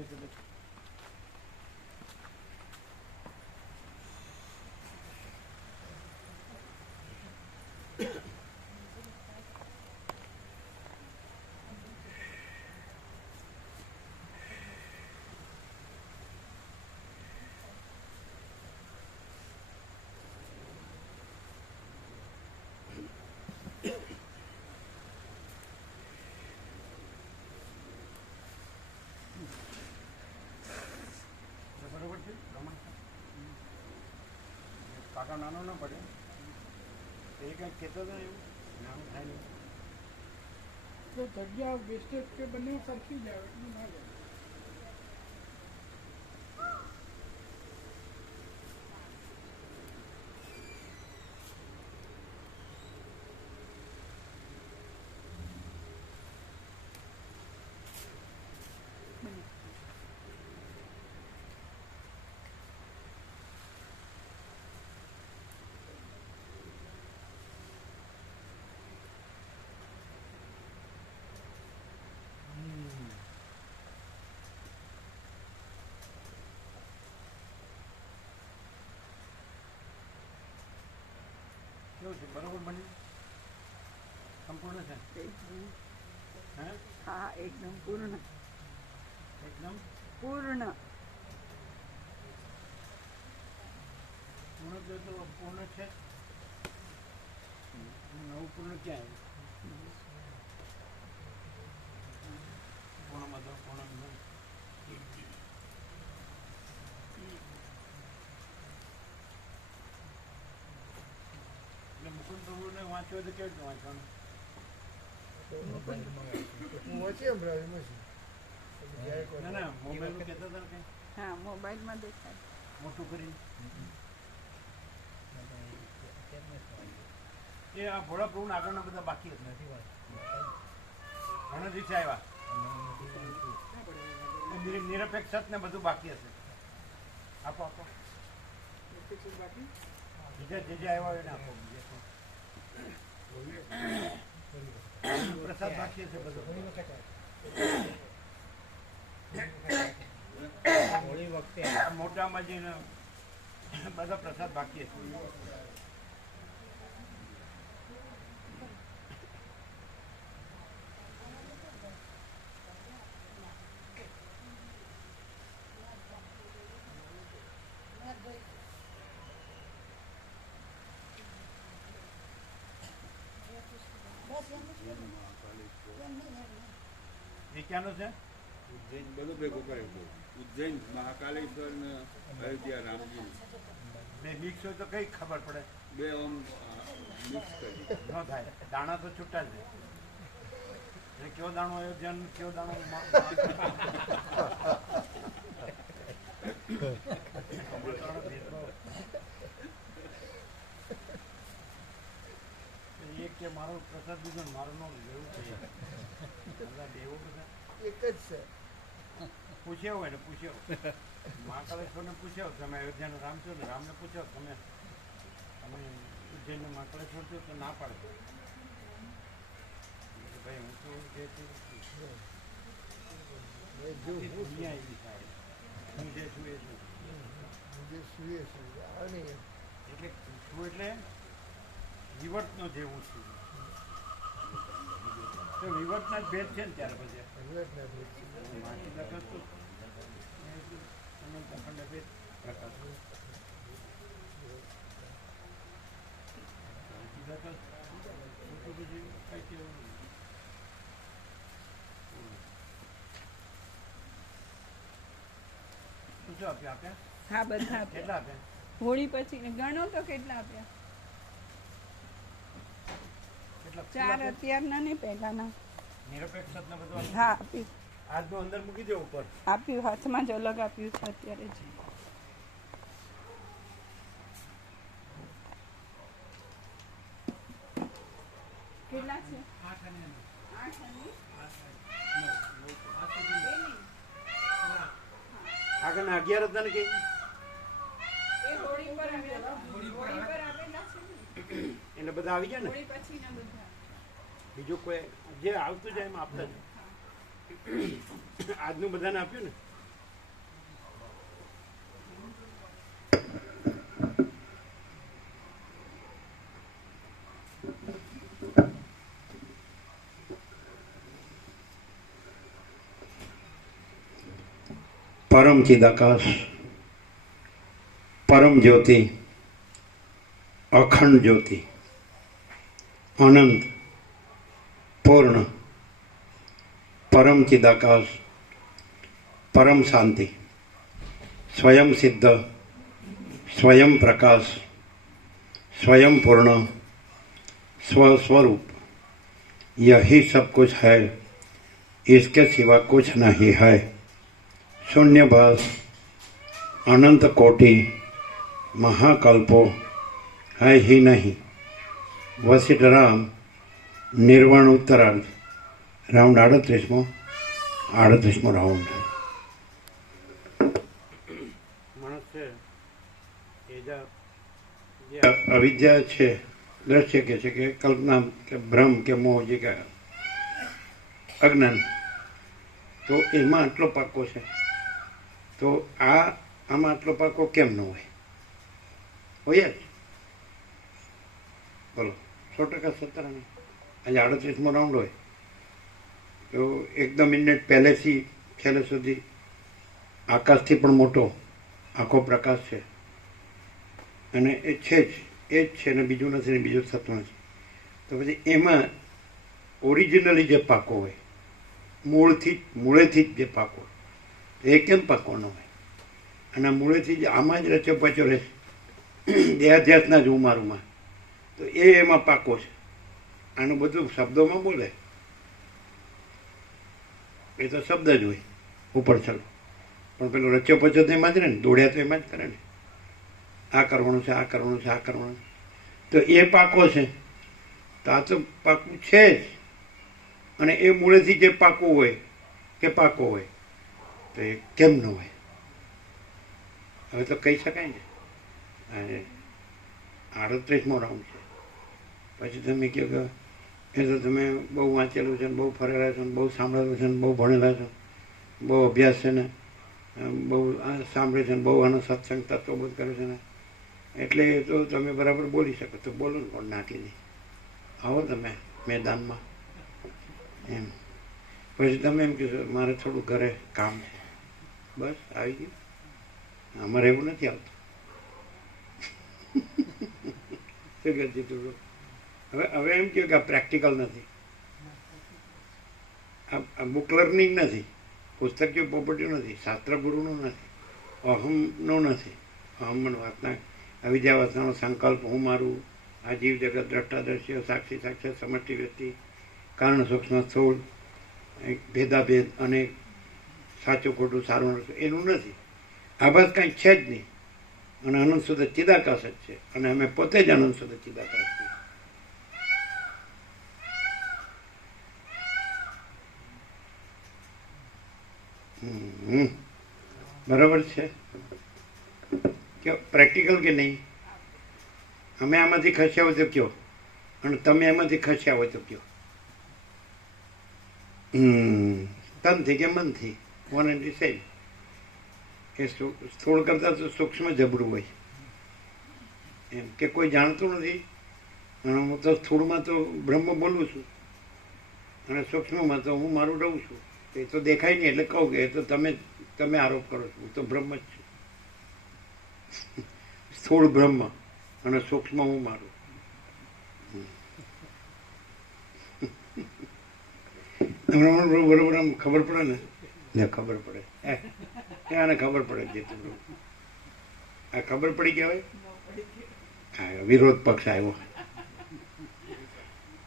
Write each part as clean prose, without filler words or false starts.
બેઠો બેઠો બરોબર છે રમણ કાકા નાનો ના પડે એ કંઈક કહેતો હતો એવું નાનું થાય નહીં તો જગ્યા વેસ્ટેજ કે બંને સરખી જાય એટલું ના જાય. કેવું છે બરોબર બન્યું સંપૂર્ણ છે હે હા એકદમ પૂર્ણ એકદમ પૂર્ણ. પૂર્ણ જો તો પૂર્ણ છે નવું પૂર્ણ ક્યાં આવ્યું પૂર્ણમાં તો પૂર્ણ એટલે મુકુંદ પ્રભુને વાંચ્યો તો કેવી રીતે વાંચવાનું હું વાંચી સંભળાવ્યું એમાં શું? ના ના મોબાઈલનું કહેતા હતા ને કંઈ હા મોબાઈલમાં દેખાય. મોટું કરી એ આ ભોળા પ્રભુના આગળના બધા બાકી હતા ઘણા દિવસે આવ્યા નિરપેક્ષ ને બધું બાકી હશે આપો આપો બીજા જે આવ્યા હોય એને આપો પ્રસાદ બાકી હશે બધું હોળી વખતે મોટામાં જઈને બધા પ્રસાદ બાકી હશે એ ક્યાંનો છે ઉજ્જૈન બધું ભેગું કરે છે ઉજ્જૈન મહાકાલેશ્વર ને અયોધ્યા રામજી બે મિક્સ હોય તો કઈ ખબર પડે બે આમ મિક્સ કરી ન થાય દાણા તો છૂટા જ એટલે કેવો દાણો અયોધ્યા કેવો દાણો એક કે મારો પ્રસાદ દીધો ને મારું નો લેવું છે દેવો બધા એક જ છે. પૂછ્યા હોય ને પૂછ્યો મહાકાલેશ્વરને પૂછ્યો તમે અયોધ્યાનો રામ છો ને રામને પૂછ્યો તમે ઉજ્જૈનને મહાકાલેશ્વર છો તો ના પાડતો ભાઈ હું તો જે દુનિયા એવી થાય હું જે છું એ છું જે સુએ છું અને એટલે છું એટલે વિવર્તનો જે હું છું તો વિવર્તના જ ભેદ છે ને ત્યાર પછી માટી દખલ તો અખંડ ભેદ પ્રકાશ દખલ બીજું કઈ કેવું શું આપ્યા આપ્યા હા બધા કેટલા આપ્યા. આપ્યા હોળી પછી ગણો તો કેટલા આપ્યા? કેટલા 4 અત્યારના નહીં પહેલાના. નિરપેક્ષ ને બધું હા આપ્યું આજનું અંદર મૂકી દો ઉપર આપ્યું હાથમાં જ અલગ આપ્યું છે અત્યારે જ. કેટલા છે? 8 અને 9. આગળના 11 હતા ને કઈ એ હોળી પર આવેલા છે ને. એટલે બધા આવી ગયા ને હોળી પછીના બધા. બીજું કોઈ જે આવતું જાય એમાં આપતા જ આજનું બધાને આપ્યું ને પરમ ચિદાકાશ, પરમ જ્યોતિ, અખંડ જ્યોતિ, અનંત, પૂર્ણ, પરમ ચિદાકાશ, પરમ શાંતિ, स्वयं सिद्ध, स्वयं प्रकाश, स्वयं पूर्ण, स्वस्वरूप, यही सब कुछ है, इसके सिवा कुछ नहीं है। शून्यभास, अनंत कोटि, महाकल्पो है ही नहीं। वशिष्ठ राम, निर्वाण उत्तरार्ध, राउंड 38મો રાઉન્ડ। અવિદ્યા છે, દ્રશ્ય કે છે કે કલ્પના કે ભ્રમ કે મોહ જે કે અજ્ઞાન, તો એમાં આટલો પાકો છે, તો આમાં આટલો પાકો કેમ ન હોય? હોય જ, બોલો 100% સત્તર ને આજે 38મો રાઉન્ડ હોય તો એકદમ મિનિટ પહેલેથી છેલ્લે સુધી આકાશથી પણ મોટો આખો પ્રકાશ છે, અને એ છે જ, એ જ છે ને બીજું નથી ને બીજું થતું નથી. તો પછી એમાં ઓરિજિનલી જે પાકો હોય, મૂળેથી જ જે પાકો હોય, એ કેમ પાકો ન હોય? અને મૂળેથી જ આમાં જ રચ્યો પચ્યો રહે દેહાધ્યાસના જ ઉમારુમાં, તો એમાં પાકો છે. આનું બધું શબ્દોમાં બોલે, એ તો શબ્દ જ હોય ઉપર ચલો, પણ પેલો રચ્યો પચ્યો તો એમાં જ રહે ને, દોડ્યા તો એમાં જ કરે ને, આ કરવાનું છે, આ કરવાનું છે, આ કરવાનું, તો એ પાકો છે. તો આ તો પાકું છે જ, અને એ મૂળેથી જે પાકું હોય કે પાકો હોય, તો એ કેમ ન હોય? હવે તો કહી શકાય ને. અને 38મો રાઉન્ડ છે. પછી તમે કહો કે એ તો તમે બહુ વાંચેલું છે ને, બહુ ફરેલા છો ને, બહુ સાંભળેલું છે ને, બહુ ભણેલા છો, બહુ અભ્યાસ છે ને, બહુ આ સાંભળે છે ને, બહુ આનો સત્સંગ તત્વબોધ કરે છે ને, એટલે તો તમે બરાબર બોલી શકો. તો બોલો ને, પણ નાખી દે, આવો તમે મેદાનમાં એમ. પછી તમે એમ કહેશો મારે થોડું ઘરે કામ છે, બસ આવી ગયું. અમારે એવું નથી આવતું. શું કહે છે તું? હવે એમ કહ્યું કે આ પ્રેક્ટિકલ નથી, આ બુક લર્નિંગ નથી, પુસ્તકીય પ્રોપર્ટી નથી, શાસ્ત્ર ગુરુનું નથી, અહમનું નથી. અહમ વાસના, અવિદ્યા વાસનાનો સંકલ્પ, હું મારું, આ જીવ જગત, દ્રષ્ટા દ્રશ્ય, સાક્ષી સાક્ષાત, સમષ્ટિ વ્યક્તિ, કારણ સૂક્ષ્મ સ્થૂળ, ભેદાભેદ, અને સાચું ખોટું, સારું નરસું, એનું નથી. આભાસ કાંઈ છે જ નહીં, અને અનંત શુદ્ધ ચિદાકાશ જ છે, અને અમે પોતે જ અનંત શુદ્ધ ચિદાકાશ છીએ. બરાબર છે કે પ્રેક્ટિકલ કે નહીં? અમે આમાંથી ખસ્યા હોય તો કયો, અને તમે એમાંથી ખસ્યા હોય તો કયો. તનથી કે મનથી, વન એન્ડ ધી સેમ. એ સ્થૂળ કરતાં તો સૂક્ષ્મ જબરું હોય એમ, કે કોઈ જાણતું નથી. અને હું તો સ્થૂળમાં તો બ્રહ્મ બોલું છું, અને સૂક્ષ્મમાં તો હું મારું રહું છું. એ તો દેખાય નહીં એટલે કહું કે એ તો તમે આરોપ કરો છો, હું તો બ્રહ્મ જ છું. સ્થૂળ બ્રહ્મ અને સૂક્ષ્મ હું મારું. બરોબર આમ ખબર પડે ને? લે ખબર પડે, આને ખબર પડે છે. આ ખબર પડી કહેવાય. હા, વિરોધ પક્ષ આવ્યો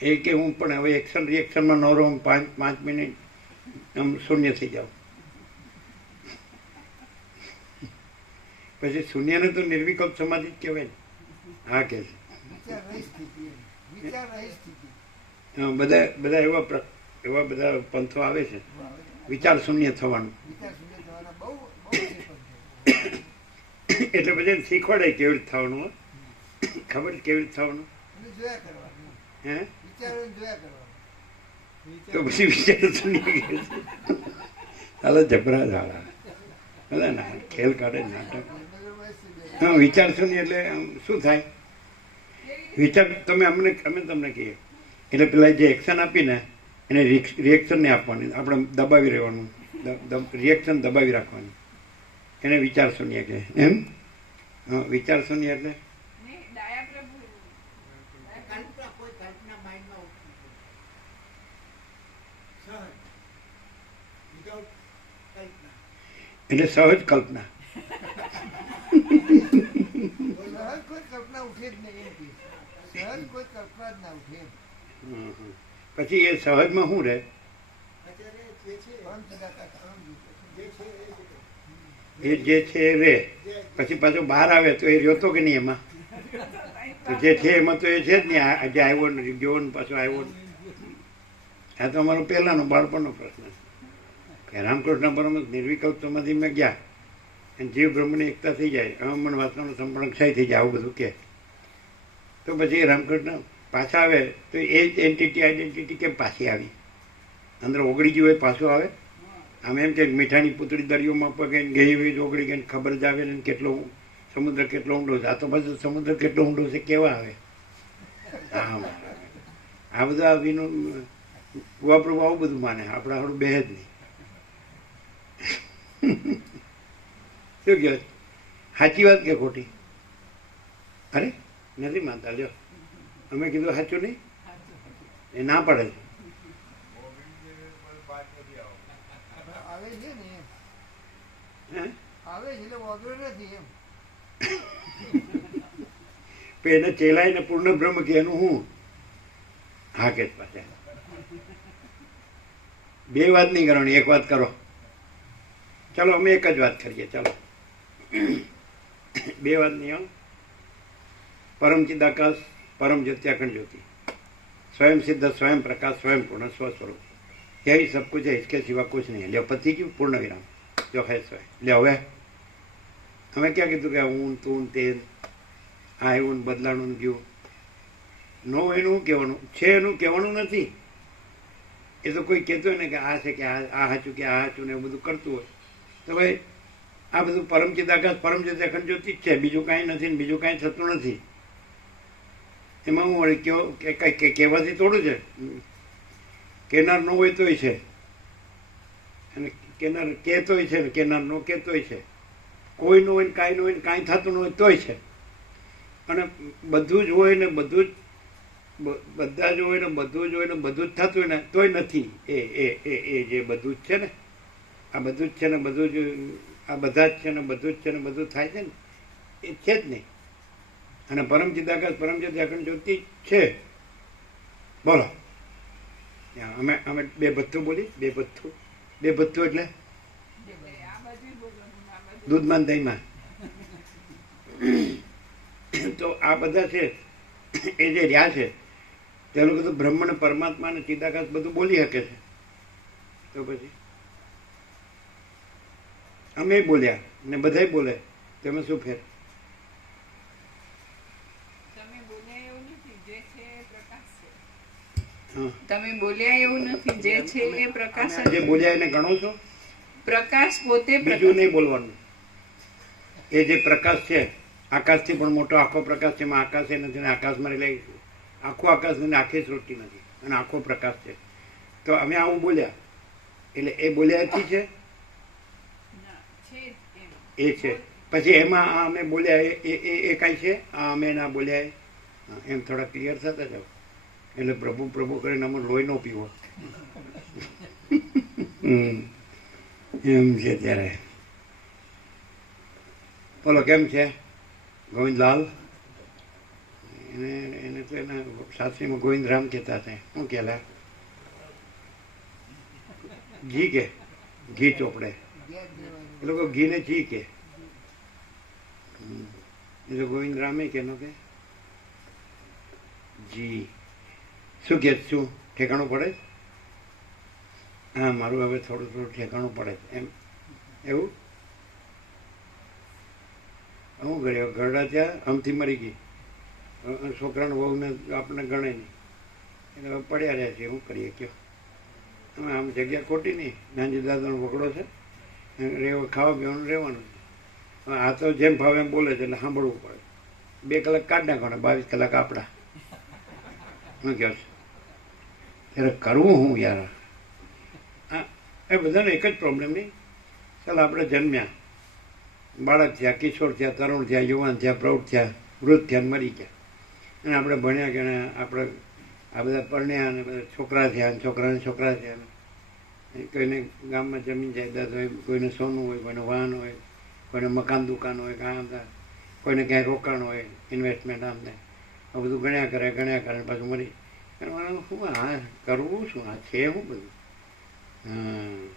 એ કે હું પણ હવે એક્શન રિએક્શનમાં ન રહું, 5 મિનિટ આમ શૂન્ય થઈ જાવ. પછી શૂન્યને તો નિર્વિકલ્પ સમાધિ જ કહેવાય ને. હા કે છે બધા એવા બધા પંથો આવે છે વિચાર શૂન્ય થવાનું. એટલે પછી શીખવાડે કેવી રીતે થવાનું, ખબર કેવી રીતે થવાનું. હે તો પછી વિચાર શૂન્ય ચાલો જબરા ઝાડા બધા ના ખેલ કાઢે નાટક. હા, વિચાર શૂન્ય એટલે શું થાય? વિચાર તમે અમે તમને કહીએ એટલે પેલા જે એક્શન આપીને એને રિએક્શન નહીં આપવાની, આપણે દબાવી રહેવાનું, રિએક્શન દબાવી રાખવાની. એને વિચાર શૂન્ય કહે. એમ વિચાર શૂન્ય એટલે ને ડાયા પ્રભુ કલ્પના કોઈ કલ્પના માઇન્ડમાં ઉઠતી સહજ વિધાઉટ કલ્પના એટલે સહજ કલ્પના. સહજ કોઈ કલ્પના ઉઠે જ નહીં એમ કે સહજ કોઈ કલ્પના જ ના ઉઠે એમ. પછી એ સહજમાં શું રહે? અત્યારે જે છે પરમ સદાતા પરમ જે છે એ જે છે એ રહે. પછી પાછો બહાર આવે તો એ રહ્યો તો કે નહીં એમાં? તો જે છે એમાં તો એ છે જ નહીં. આજે આવ્યો ને ગયો ને પાછો આવ્યો ને. આ તો અમારો પહેલાનો બાળપણનો પ્રશ્ન છે કે રામકૃષ્ણ પરમહંસ નિર્વિકલ્પ સમાધિ મેં ગયા અને જીવ બ્રહ્મની એકતા થઈ જાય, અમન વાસનાનો સંપૂર્ણ ક્ષય થઈ જાય, આવું બધું કે. તો પછી રામકૃષ્ણ પાછા આવે તો એ જ એન્ટિટી આઈડેન્ટિટી કેમ પાછી આવી? અંદર ઓગળી ગયું હોય પાછું આવે? આમ એમ કે મીઠાની પૂતળી દરિયોમાં પગે ગઈ હોય ઓગળી ગઈ ખબર જ આવે ને કેટલો સમુદ્ર કેટલો ઊંડો છે. આ તો પાછું સમુદ્ર કેટલો ઊંડો છે કેવા આવે? હા, આ બધું આ વિનું વાપરું આવું બધું માને, આપણે આપણું બે જ નહીં. શું કહો? સાચી વાત કે ખોટી? અરે નથી માનતા. લ્યો અમે કીધું સાચું નહીં, એ ના પડે છે. આવે છે ને એમ હે? આવે છે એટલે વાંધો નથી એમ. પણ એને ચેલાય ને પૂર્ણ બ્રહ્મ કે એનું હું હા કે પાછા બે વાત નહીં કરવાની, એક વાત કરો. ચાલો અમે એક જ વાત કરીએ. ચાલો બે વાત નહીં. પરમ ચિદાકાશ परम ज्योति अखंड ज्योति स्वयं सिद्ध स्वयं प्रकाश स्वयं पूर्ण स्वस्वरूप, यही सब कुछ है, इसके सिवा कुछ नहीं है. લ્યો પતિ की पूर्ण विराम जो है स्वयं. લ્યો હવે અમે ક્યાં કીધું કે ઊન તું તે આ એવું બદલાણું ગયું? નો એનું કહેવાનું છે, એનું કહેવાનું નથી. એ તો કોઈ કહેતો હોય ને કે આ છે કે આ સાચું કે આ સાચું ને એવું બધું કરતું હોય તો ભાઈ આ બધું પરમ ચિદાકાશ પરમ જ્યોતિ અખંડ જ્યોતિ જ છે, બીજું કાંઈ નથી ને બીજું કાંઈ થતું નથી. એમાં હું વળી કઈ કહેવાથી થોડું છે. કેનાર ન હોય તોય છે અને કેનાર કહેતોય છે ને કેનાર નો કહેતોય છે. કોઈ ન હોય ને કાંઈ ન હોય ને કાંઈ થતું ન હોય તોય છે. અને બધું જ હોય ને બધું જ બધા જ હોય ને બધું જ હોય ને બધું જ થતું હોય ને તોય નથી. એ જે બધું જ છે ને આ બધું જ છે ને બધું જ આ બધા જ છે ને બધું જ છે ને બધું થાય છે ને એ છે જ નહીં. અને પરમ ચિદાકાશ પરમ જ્યોતિ અખંડ જ્યોતિ છે. બોલો અમે અમે બે ભથ્થું બોલી. બે ભથ્થું એટલે આ બધું બોલવાનું આ બધું દૂધમાં દહીંમાં. તો આ બધા છે એ જે રહ્યા છે તે લોકો તો બ્રહ્મ ને પરમાત્મા ને ચિદાકાશ બધું બોલી શકે છે. તો પછી અમે બોલ્યા ને બધાય બોલે તો એમાં શું ફેર? તમે બોલ્યા એવું નથી, જે છે એ પ્રકાશ છે. હા, તમે બોલ્યા એવું નથી, જે છે એ પ્રકાશ જે બોલ્યા એને ગણો છો? પ્રકાશ પોતે બીજું નહીં બોલવાનું. એ જે પ્રકાશ છે આકાશથી પણ મોટો આખો પ્રકાશ છે. એમાં આકાશ એ નથી ને આકાશમાં એટલે આખું આકાશ નથી, આખી સૃષ્ટિ નથી અને આખો પ્રકાશ છે. તો અમે આવું બોલ્યા એટલે એ બોલ્યાથી છે ના, છે જ એમ. એ છે. પછી એમાં આ અમે બોલ્યા એ કાંઈ છે? આ અમે ના બોલ્યા એમ થોડા ક્લિયર થતા જાવ. એટલે પ્રભુ પ્રભુ કરીને અમે લોહી નો પીવો એમ છે. ત્યારે બોલો કેમ છે ગોવિંદલાલ? એને તો એના શાસ્ત્રીમાં ગોવિંદરામ કહેતા હતા. શું કહેલા? ઘી કે ઘી ચોપડે એ લોકો ઘીને ઘી કે એ તો ગોવિંદરામે કે નો કે જી. શું કે શું ઠેકાણું પડે? હા, મારું હવે થોડું થોડું ઠેકાણું પડે એમ. એવું હું ગયો ગરડા ત્યાં આમથી મરી ગઈ. છોકરાને વહુને આપણને ગણે નહીં એટલે હવે પડ્યા રહ્યા છે. શું કરીએ કયો? અમે આમ જગ્યા ખોટી નહીં. નાનજી દાદાનો વગડો છે, ખાવા પીવાનું રહેવાનું છે. આ તો જેમ ભાવે એમ બોલે છે એટલે સાંભળવું પડે. 2 કલાક કાઢ નાખવાના, 22 કલાક આપણા. શું કહો છો? ત્યારે કરવું હું યાર? હા, એ બધાને એક જ પ્રોબ્લેમ નહીં. ચાલ આપણે જન્મ્યા બાળક થયા, કિશોર થયા, તરુણ થયા, યુવાન થયા, પ્રૌઢ થયા, વૃદ્ધ થયા, મરી ગયા. અને આપણે ભણ્યા કે આપણે આ બધા પરણ્યા અને બધા છોકરા થયા અને છોકરાને છોકરા થયા. કોઈને ગામમાં જમીન જાયદાદ હોય, કોઈને સોનું હોય, કોઈને વાહન હોય, કોઈને મકાન દુકાન હોય, કાં કોઈને ક્યાંય રોકાણ હોય, ઇન્વેસ્ટમેન્ટ આમ ને આ બધું ગણ્યા કરે પાછું મરી. શું આ કરવું શું, આ છે શું બધું? હા,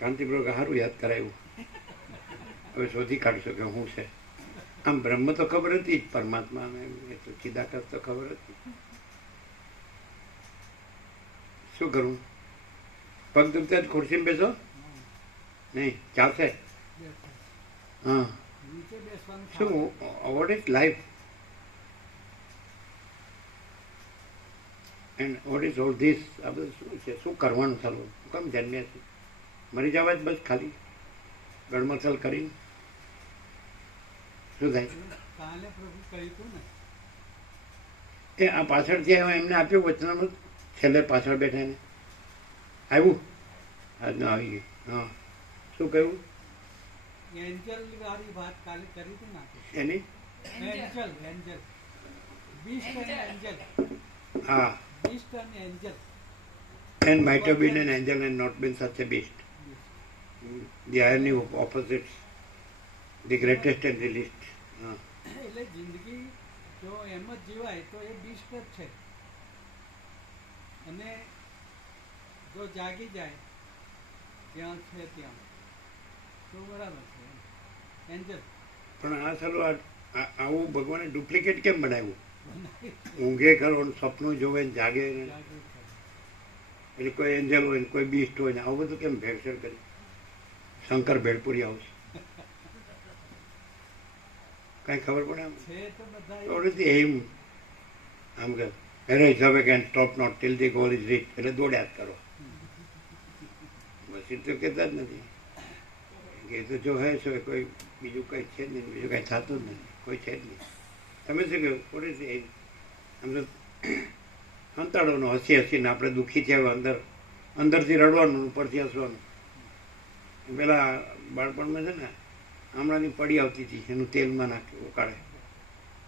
કાંતિપ્રભુ સારું યાદ કરાવ્યું. હવે શોધી કાઢશો કે શું છે. આમ બ્રહ્મ તો ખબર હતી જ, પરમાત્મા એ તો ચિદાકાશ તો ખબર હતી. શું કરવું? પગ દુખતા જ ખુરશીમાં બેસો? નહીં, ચાલશે? હા. શું what is life and what is all this? આ બધું શું છે? શું કરવાનું? ચાલો કેમ જન્મ્યા છે? મરી જવા જ બસ, ખાલી ગળમથલ કરીને શું થાય? એ આ પાછળથી આવ્યા એમને આપ્યું વચનામૃત, છેલ્લે પાછળ બેઠા એને આવ્યું, આજનું આવી ગયું. હા, શું કહ્યું? એન્જલ વાળી વાત કાલે કરી હતી ને એની એન્જલ બીસ્ટ અને એન્જલ. હા, બીસ્ટ અને Angel. and might have been an angel and not been such a beast. The irony of opposites, the greatest and the least. હા. એટલે જિંદગી જો એમ જ જીવાય તો એ બીસ્ટ જ છે, અને જો જાગી જાય ત્યાં છે ત્યાં તો બરાબર છે એન્જલ. પણ આ સારું આવું ભગવાને ડુપ્લિકેટ કેમ બનાવ્યું? ઊંઘે ખરો ને સપનું જોવે ને જાગે ને, એટલે કોઈ એન્જલ હોય ને કોઈ બીસ્ટ હોય ને આવું બધું કેમ ભેળસેળ કરી? શંકર ભેળપુરી આવશે, કઈ ખબર પડે? આમ છે તો બધા થોડી એમ આમ કે હેરો હિસાબે can stop not till the goal is reach, એટલે દોડ્યા જ કરો. બસ એ તો કહેતા જ નથી કે એ તો જો હે છે, કોઈ બીજું કંઈ છે જ નહીં, બીજું કાંઈ થતું જ નથી, કોઈ છે જ નહીં. તમે શું કહ્યું? થોડી આમ તો અંતાડોનો હસી હસીને આપણે દુઃખી થયા અંદર, અંદરથી રડવાનું, ઉપરથી હસવાનું. પેલા બાળપણમાં છે ને આમળાની પડી આવતી હતી, એનું તેલમાં નાખ્યું ઉકાળે,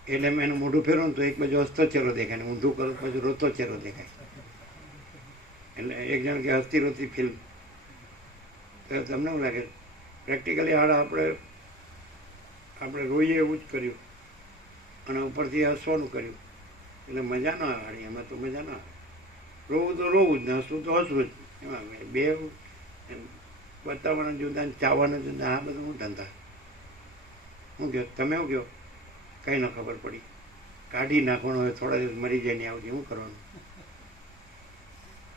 એટલે મેં એનું મોઢું ફેરવું તો એક બાજુ હસતો ચહેરો દેખાય ને ઊંધું કરું પછી રોતો ચહેરો દેખાય. એટલે એક જણ કે હસતી રોતી ફિલ્મ. તો તમને શું લાગે? પ્રેક્ટિકલી હાડ આપણે રોઈએ એવું જ કર્યું અને ઉપરથી હસવાનું કર્યું, એટલે મજા ના આવે. એમાં તો મજા ના આવે. રોવું તો રોવું જ ને હસવું તો હસવું જ. એમાં બે બતાવવાના જુદા ને ચાવવાના જુદા. આ બધું હું ધંધા. શું કહો તમે? શું કહો? કંઈ ન ખબર પડી. કાઢી નાખવાનું હોય, થોડા દિવસ મરી જાય ને આવતી શું કરવાનું?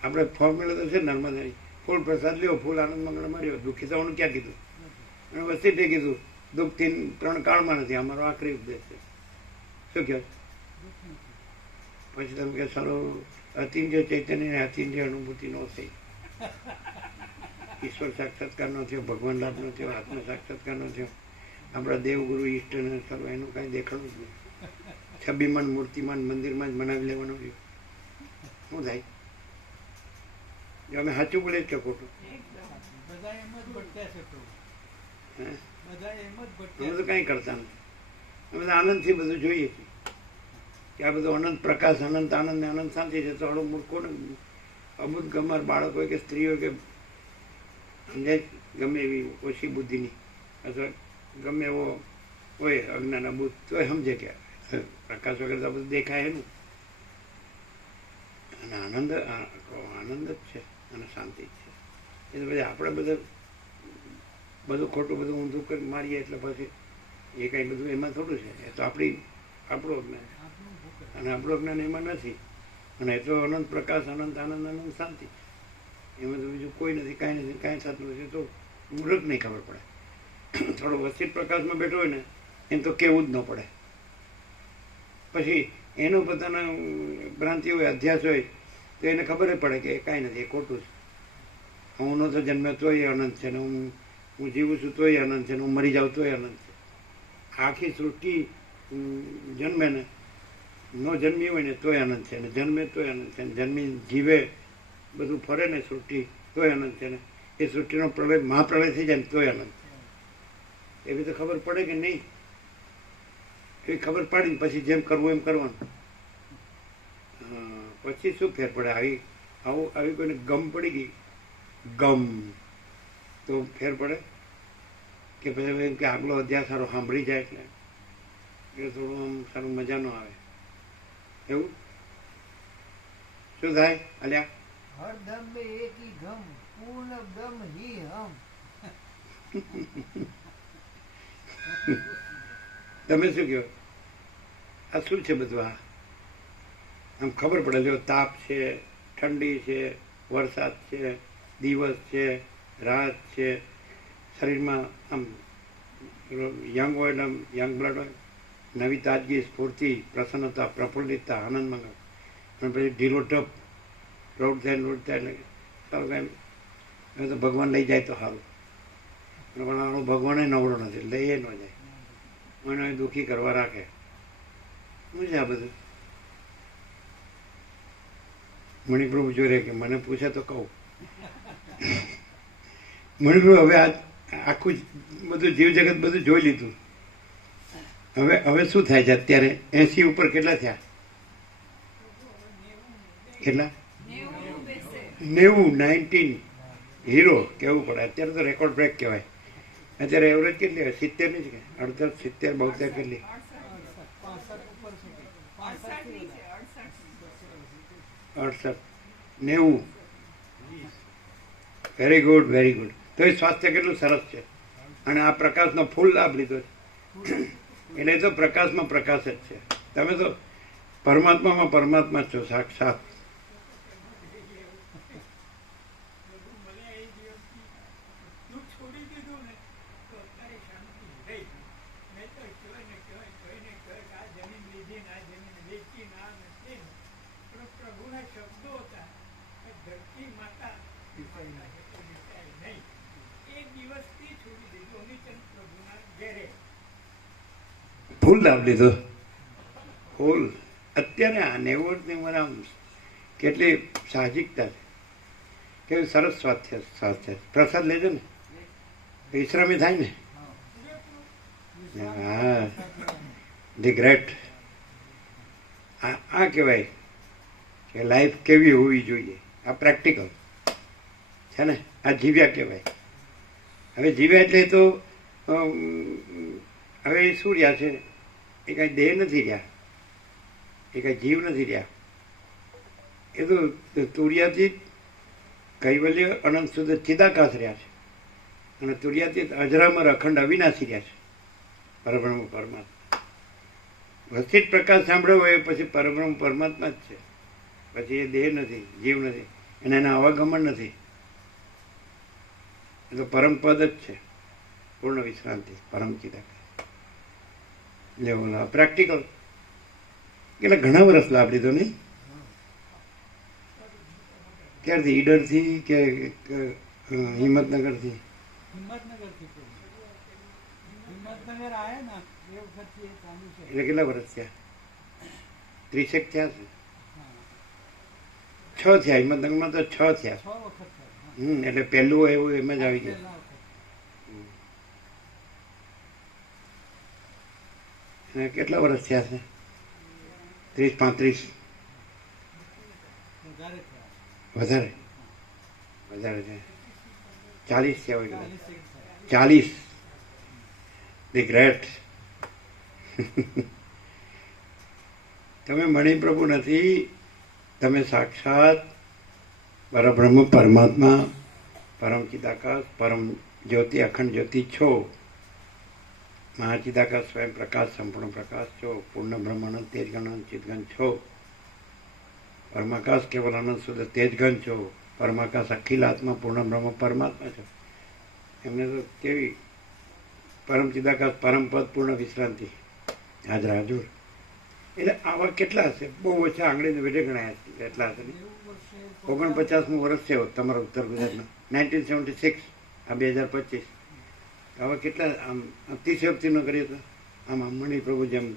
આપણે ફોર્મ્યુલા તો છે નર્મદાની, ફૂલ પ્રસાદ લ્યો, ફૂલ આનંદ મંગળ માર્યો. દુઃખી થવાનું ક્યાં કીધું? અને વસ્તીટે કીધું દુઃખથી 3 કાળમાં નથી. અમારો આખરી ઉપદેશ છે. શું કહો? પછી તમે કે સારો અતિંદ્ય ચૈતન્ય અતિંદ્ય અનુભૂતિ ન થઈ, ઈશ્વર સાક્ષાત્કાર નો થયો, ભગવાન લાભ નો થયો, આત્મ સાક્ષાત્કાર નો થયો, આપણા દેવગુરુ ઈષ્ટને સારું એનું કાંઈ દેખાડું જ નહીં. છબીમાન મૂર્તિમાન મંદિરમાં જ બનાવી લેવાનું રહ્યું. શું થાય? જો અમે સાચું બોલે કે ખોટું? બધા એમ જ ભટક્યા છે પ્રભુ. હે? બધા એમ જ અમે ભટક્યા તો કાંઈ કરતા નથી. અમે તો આનંદથી બધું જોઈએ છીએ કે આ બધું અનંત પ્રકાશ, અનંત આનંદ ને અનંત શાંતિ છે. તો હળો મૂર્ખોને અબુદ્ધ ગમાર બાળક હોય કે સ્ત્રી હોય કે સમજાય ગમે એવી ઓછી બુદ્ધિની અથવા ગમે એવો હોય અજ્ઞાન અબુદ્ધ, તો સમજે કે પ્રકાશ વગર તો બધું દેખાય એનું. અને આનંદ જ છે અને શાંતિ જ છે. એ તો પછી આપણે બધું ખોટું બધું ઊંધું કરી મારીએ એટલે પછી એ કાંઈ બધું એમાં થોડું છે. એ તો આપણું અજ્ઞાન, અને આપણું અજ્ઞાન એમાં નથી. અને એ તો અનંત પ્રકાશ, અનંત આનંદ, અનંત શાંતિ. એમાં તો બીજું કોઈ નથી, કાંઈ નથી, કાંઈ થતું નથી. તો મૂર્ખ નહીં ખબર પડે. થોડો વસ્તી પ્રકાશમાં બેઠો હોય ને એમ તો કેવું જ ન પડે. પછી એનો પોતાના ભ્રાંતિ હોય, અધ્યાસ હોય તો એને ખબર જ પડે કે કાંઈ નથી, એ ખોટું છે. હું નહોતો જન્મ્યો તોય અનંત છે ને, હું જીવું છું તોય અનંત છે ને, હું મરી જાઉં તોય અનંત છે. આખી સૃષ્ટિ જન્મે ને ન જન્મી હોય ને તોય અનંત છે ને, જન્મે તોય અનંત છે ને, જન્મી જીવે બધું ફરે ને સૃષ્ટિ તોય અનંત છે ને, એ સૃષ્ટિનો પ્રલય મહાપ્રલય થઈ જાય ને તોય અનંત છે. એવી તો ખબર પડે કે નહીં? એવી ખબર પાડીને પછી જેમ કરવું એમ કરવાનું. પછી શું ફેર પડે? આવી કોઈને ગમ પડી ગઈ, ગમ, તો ફેર પડે કે પછી એમ કે આગલો અધ્યાય સારો સાંભળી જાય એટલે એ થોડું આમ સારું મજા ન આવે. એવું શું થાય? અલ્યા હર દમ મે એક ही घम पूर्ण दम ही हम. તમે શું કહો? આ શું છે બધું? આ આમ ખબર પડે જો તાપ છે, ઠંડી છે, વરસાદ છે, દિવસ છે, રાત છે, શરીરમાં આમ યંગ હોય એટલે યંગ બ્લડ હોય, નવી તાજગી, સ્ફૂર્તિ, પ્રસન્નતા, પ્રફુલ્લિતતા, આનંદ મંગળ. અને પછી ઢીલો ટપ રોડ થાય એટલે સારું કાંઈ હવે તો ભગવાન લઈ જાય તો સારું. પણ આપણો ભગવાન નવરો નથી, લઈએ ન જાય, મને દુઃખી કરવા રાખે. શું છે આ બધું? મણિપ્રભુ જોઈ કે મને પૂછે તો કહું. મણિપ્રભુ હવે આ આખું બધું જીવ જગત બધું જોઈ લીધું. હવે શું થાય છે અત્યારે? 80 ઉપર કેટલા થયા? કેટલા? 90 હીરો કહેવું પડે. અત્યારે તો રેકોર્ડ બ્રેક કહેવાય. અત્યારે એવરેજ કેટલી હોય? 70 ની જ કે 68, 70, 72 કેટલી? 68, 90. Very good, very good. તો એ સ્વાસ્થ્ય કેટલું સરસ છે. અને આ પ્રકાશનો ફૂલ લાભ લીધો છે. એટલે તો પ્રકાશમાં પ્રકાશ જ છે. તમે તો પરમાત્મામાં પરમાત્મા જ છો, સાક્ષાત. ફૂલ લાભ લીધો, ફૂલ. અત્યારે આ 90 ઉંમર આમ કેટલી સાહજિકતા છે, કેવું સરસ સ્વાસ્થ્ય. પ્રસાદ લેજો ને, વિશ્રામી થાય ને. હા, ધી ગ્રેટ. આ કહેવાય કે લાઈફ કેવી હોવી જોઈએ. આ પ્રેક્ટિકલ છે ને, આ જીવ્યા કહેવાય. હવે જીવ્યા એટલે તો હવે શું રહ્યા છે? એ કાંઈ દેહ નથી રહ્યા, એ કાંઈ જીવ નથી રહ્યા. એ તો તુર્યાતીત કૈવલ્ય અનંત સુધી ચિદાકાશ રહ્યા છે. અને તુર્યાતીત અજરામર અખંડ અવિનાશી રહ્યા છે. પરબ્રહ્મ પરમાત્મા વસ્તિત પ્રકાશ સાંભળ્યો હોય પછી પરબ્રહ્મ પરમાત્મા જ છે. પછી એ દેહ નથી, જીવ નથી, અને એના અવગમન નથી. એ તો પરમ પદ જ છે, પૂર્ણ વિશ્રાંતિ, પરમ ચિદાકાશ. લેવું પ્રેક્ટિકલ. એટલે ઘણા વર્ષ લાભ લીધો નહીં? ક્યારથી? ઈડરથી કે હિંમતનગરથી? હિંમતનગર આયા ને એ વખતથી એ ચાલુ છે. એટલે કેટલા વર્ષ થયા? 30 થયા છે? 6 થયા. હિંમતનગરમાં તો 6 થયા. 6 વખત થયા. એટલે પહેલું હોય એવું એમ જ આવી ગયું. કેટલા વર્ષ થયા છે? 30-35? વધારે છે. 40 થયા હોય. 40. The great. તમે મણિપ્રભુ નથી, તમે સાક્ષાત પરબ્રહ્મ પરમાત્મા, પરમ ચિદાકાશ, પરમ જ્યોતિ, અખંડ જ્યોતિ છો. મહાચિદાકાશ સ્વયં પ્રકાશ, સંપૂર્ણ પ્રકાશ છો. પૂર્ણ બ્રહ્માનંદ તેજગણ ચિદગણ છો. પરમાકાશ કેવલ આનંદ શુદ્ધ તેજગણ છો. પરમાકાશ અખિલ આત્મા, પૂર્ણ બ્રહ્મ પરમાત્મા છો. એમને તો કેવી પરમ ચિદાકાશ, પરમ પદ, પૂર્ણ વિશ્રાંતિ, હાજર હાજર. એટલે આવા કેટલા હશે? બહુ ઓછા આંગળીને વેઢે ગણાયા છે. એટલા હશે ને? 49મું વર્ષ છે તમારા ઉત્તર ગુજરાતમાં. 1976, આ 2025. હવે કેટલા આમ અતિશયોક્તિ ન કરીએ તો આમ મણિપ્રભુ જેમ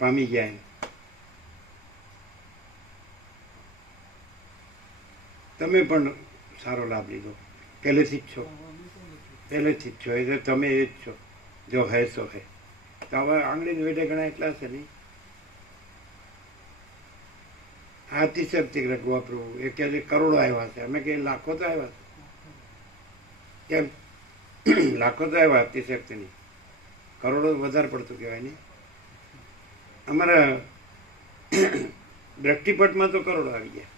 પામી ગયા એમ. તમે પણ સારો લાભ લીધો. પહેલેથી જ છો, પહેલેથી જ છો. એટલે તમે એ જ છો. જો હૈ સો હૈ. તો હવે આંગળીની વેઢે ઘણા એટલા છે નહીં. અતિશક્તિ વાપરવું એ કે કરોડો આવ્યા છે, અમે કે લાખો તો આવ્યા છે. કેમ? લાખો તો આવ્યા અતિશક્તિની, કરોડો વધારે પડતું કહેવાય નહીં. અમારા દ્રષ્ટિપટમાં તો કરોડો આવી ગયા,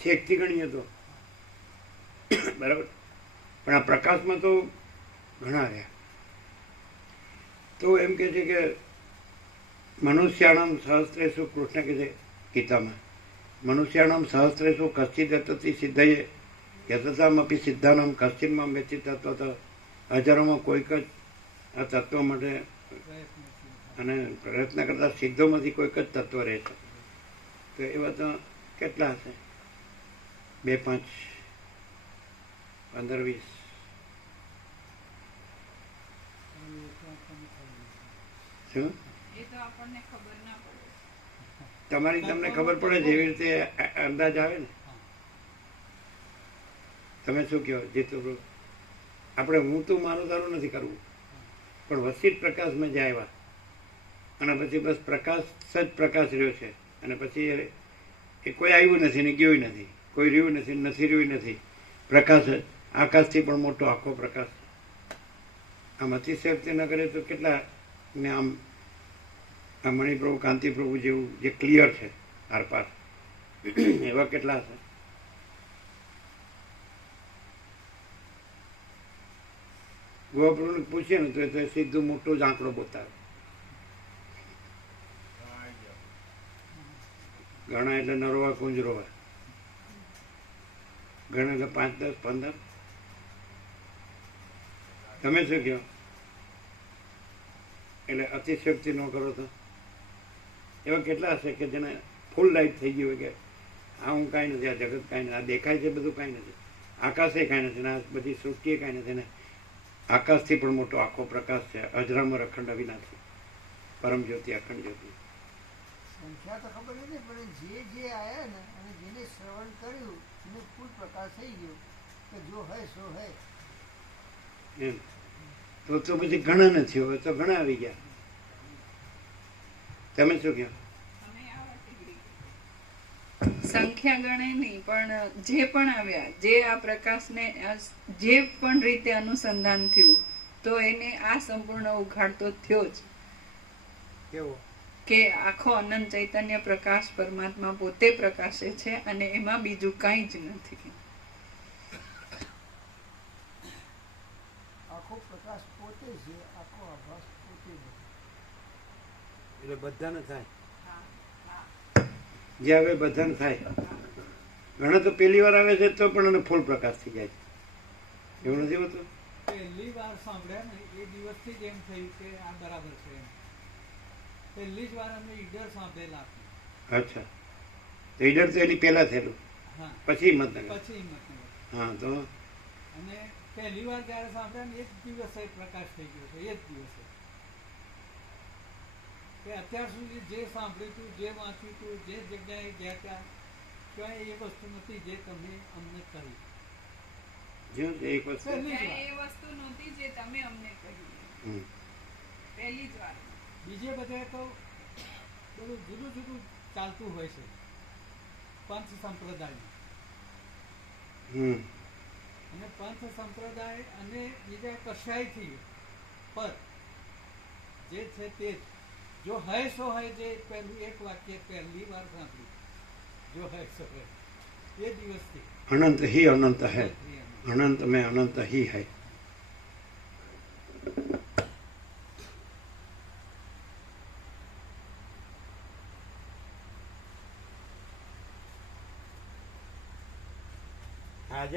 છેકથી ગણીએ તો બરાબર, પણ આ પ્રકાશમાં તો ઘણા રહ્યા. તો એમ કે છે કે મનુષ્યાણામ સહસ્ત્રેષુ, કૃષ્ણ કે છે ગીતામાં, મનુષ્યાણામ સહસ્ત્રેષુ કશ્ચિદ તત્તિ સિદ્ધયે યતતામપી સિદ્ધાનામ કશ્ચિનમાં વ્યતિ તત્વ. તો હજારોમાં કોઈક જ આ તત્વ માટે અને પ્રયત્ન કરતા સિદ્ધોમાંથી કોઈક જ તત્વ રહે છે. તો એવા તો કેટલા હશે? 2, 5, 15, 20. શું એ તો આપણને ખબર ના પડે. તમારી તમને ખબર પડે છે એવી રીતે અંદાજ આવે ને? તમે શું કહો જીતુભાઈ? આપણે હું તું મારું તારું નથી કરવું, પણ વસીત પ્રકાશમાં જ આવ્યા અને પછી બસ પ્રકાશ જ પ્રકાશ રહ્યો છે. અને પછી એ કોઈ આવ્યું નથી ને ગયું નથી, કોઈ રહ્યું નથી નથી રહ્યું નથી. પ્રકાશ જ આકાશથી પણ મોટો આખો પ્રકાશ. આમ અતિશયોક્તિ ન કરે તો કેટલા ને આમ આ મણિપ્રભુ કાંતિપ્રભુ જેવું જે ક્લિયર છે આરપાર, એવા કેટલા છે? ગોપ્રભુને પૂછીએ ને તો એ સીધું મોટો જ આંકડો બતાવે. ઘણા એટલે નરોવા કુંજરોવા, ઘણા એટલે 5, 10, 15. તમે શું કહો? એટલે અતિશયોક્તિ ન કરો તો એવા કેટલા હશે કે જેને ફૂલ લાઈટ થઈ ગયું હોય કે આ હું કાંઈ નથી, આ જગત કાંઈ નથી, આ દેખાય છે બધું કાંઈ નથી, આકાશે કાંઈ નથી, આ બધી સૃષ્ટિએ કાંઈ નથી, ને આકાશથી પણ મોટો આખો પ્રકાશ છે, અજરામર અખંડ અવિનાશી પરમ જ્યોતિ અખંડ જ્યોતિ. સંખ્યા તો ખબર નથી, પણ જે આયા ને અને જેને શ્રવણ કર્યું એને ફૂલ પ્રકાશ થઈ ગયો કે જો હૈ સો હૈ. એમ તો પછી ઘણા નથી, હોય તો ઘણા આવી ગયા. તમે શું કહો? અમે આવા ટીગડી. સંખ્યા ગણે નહીં, પણ જે પણ આવ્યા, જે આ પ્રકાશને જે પણ રીતે અનુસંધાન થયું, તો એને આ સંપૂર્ણ ઉઘાડ તો થયો જ કેવો? કે આખો અનંત ચૈતન્ય પ્રકાશ પરમાત્મા પોતે પ્રકાશે છે અને એમાં બીજું કાંઈ જ નથી. આખો પ્રકાશ પોતે છે, આખો આભાસ પોતે છે. એટલે બધાને થાય, જે આવે બધાને થાય. ઘણા તો પહેલી વાર આવે છે તો પણ એને ફૂલ પ્રકાશ થઈ જાય છે, એવું નથી હોતું? પહેલી વાર સાંભળ્યા ને એ દિવસથી જ એમ થયું કે આ બરાબર છે એમ. પહેલી જ વાર અમે ઈડર સાંભળેલા. અચ્છા, તો ઈડર તો એની પહેલા થયેલું, હા, પછી હિંમતનગર. પછી હિંમતનગર. હા, તો અને પહેલી વાર જ્યારે સાંભળ્યા ને એ જ દિવસે પ્રકાશ થઈ ગયો છે, એ જ દિવસે. કે અત્યાર સુધી જે સાંભળ્યું હતું, જે વાંચ્યું હતું, જે જગ્યાએ ગયા ત્યાં, ક્યાંય એ વસ્તુ નથી જે તમે અમને કહી. જો એક વસ્તુ પહેલી જ વાર. એ વસ્તુ નહોતી જે તમે અમને કહી. હમ. પહેલી જ વાર. બીજે બધે તો બધું જુદું જુદું ચાલતું હોય છે પંચ સંપ્રદાયમાં. હમ. અને પંથ સંપ્રદાય અને બીજા કશાયથી પર જે છે તે જ. જો હૈ સો હૈ, જે પહેલું એક વાક્ય પહેલી વાર સાંભળ્યું, જો હૈ સો હૈ, એ દિવસથી અનંત હી અનંત હૈ, અનંત મેં અનંત હી હૈ.